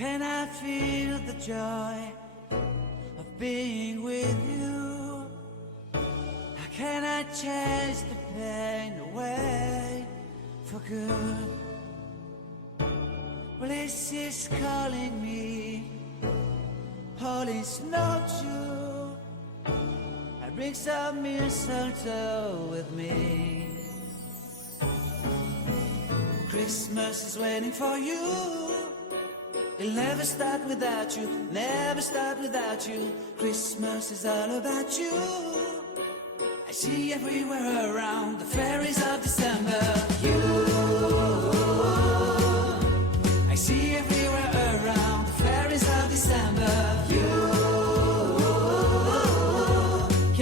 can I feel the joy of being with you? How can I chase the pain away for good? Well, this is calling me, all is not true. I bring some mistletoe with me. Christmas is waiting for you. It'll never start without you, never start without you. Christmas is all about you. I see everywhere around the fairies of December. You, I see everywhere around the fairies of December. You,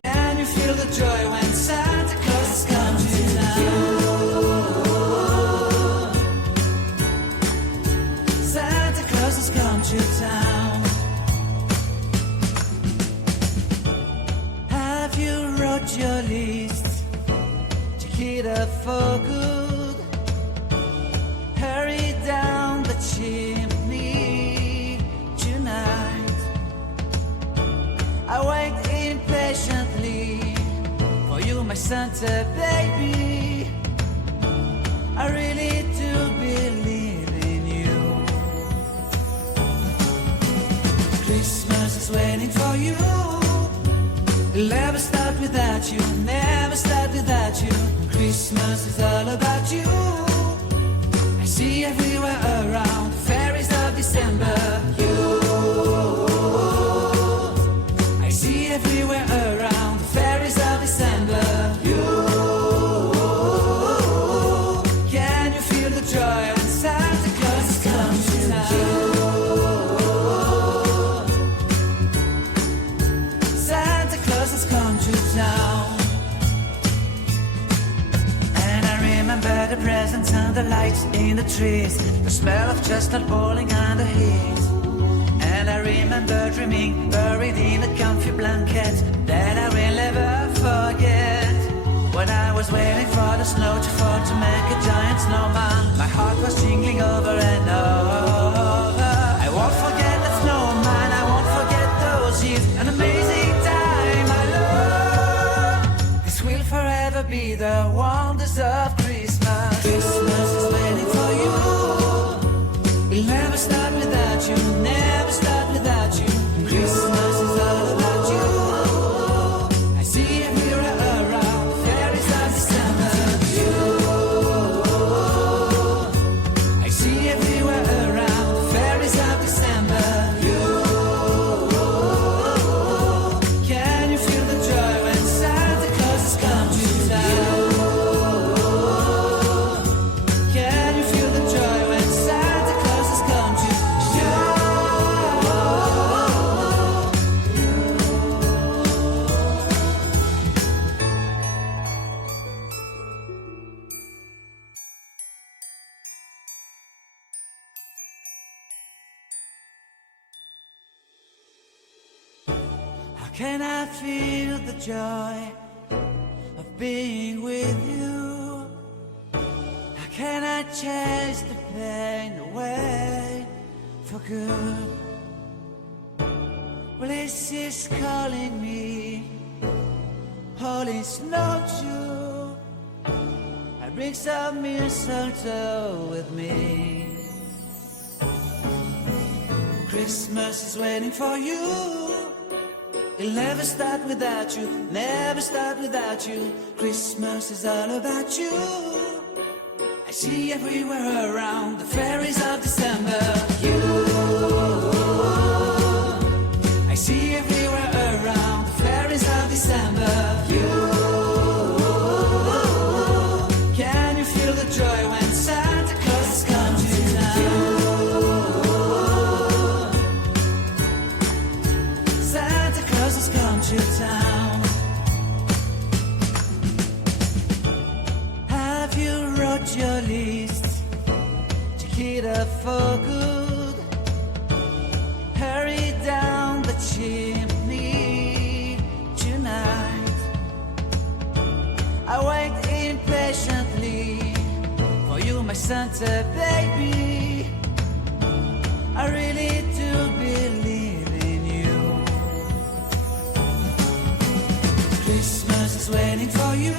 can you feel the joy when Santa Claus comes to town? Santa Claus has come to town. Have you wrote your list to get up for good? Hurry down the chimney tonight. I wait impatiently for you, my Santa baby. I really do believe in you. Christmas is waiting for you. It'll never start without you, never start without you. Christmas is all about you. I see everywhere around the fairies of December. You, I see everywhere around the fairies of December. You, can you feel the joy when Santa Claus has come to town? Santa Claus has come to town. And I remember the presents and the lights in the trees, the smell of chestnut boiling on the heat. And I remember dreaming, buried in a comfy blanket that I will never forget. When I was waiting for the snow to fall to make a giant snowman, my heart was jingling over and over. I won't forget that snowman, I won't forget those years, an amazing time I love. This will forever be the wonders of Christmas. Christmas is waiting for you. We'll never start without you, never start without you. Christmas is all about you. I see everywhere around the fairies of December. You, I see everywhere around the fairies of December. You, can you feel the joy when Santa Claus has come to town? Can you feel the joy when Santa Claus has come to town? How can I feel the joy of being with you? How can I chase the pain away for good? Well, this is calling me, all is not true. I bring some mistletoe with me. Christmas is waiting for you. It'll never start without you, never start without you. Christmas is all about you. I see everywhere around the fairies of December. You, I see everywhere around the fairies of December. You, can you feel the joy when Santa Claus has come to town? Santa Claus has come to town. Have you wrote your list to get up for good? Hurry down the chimney tonight. I wait impatiently for you, my Santa baby. I I really do believe in you. Christmas is waiting for you.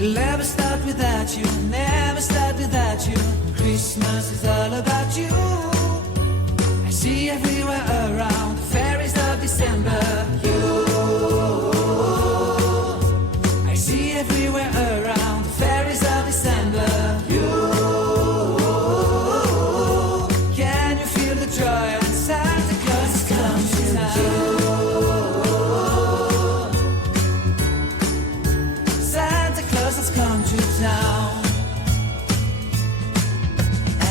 It'll never start without you, never start without you. Christmas is all about you. I see everywhere around the fairies of December. I see everywhere around the fairies of December. Can you feel the joy when Santa Claus is coming to town? Santa Claus has come to town.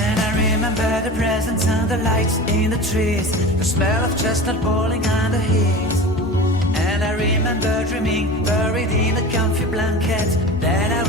And I remember the presents and the lights in the trees, the smell of chestnut boiling on the heat. And I remember dreaming, buried in a comfy blanket, that I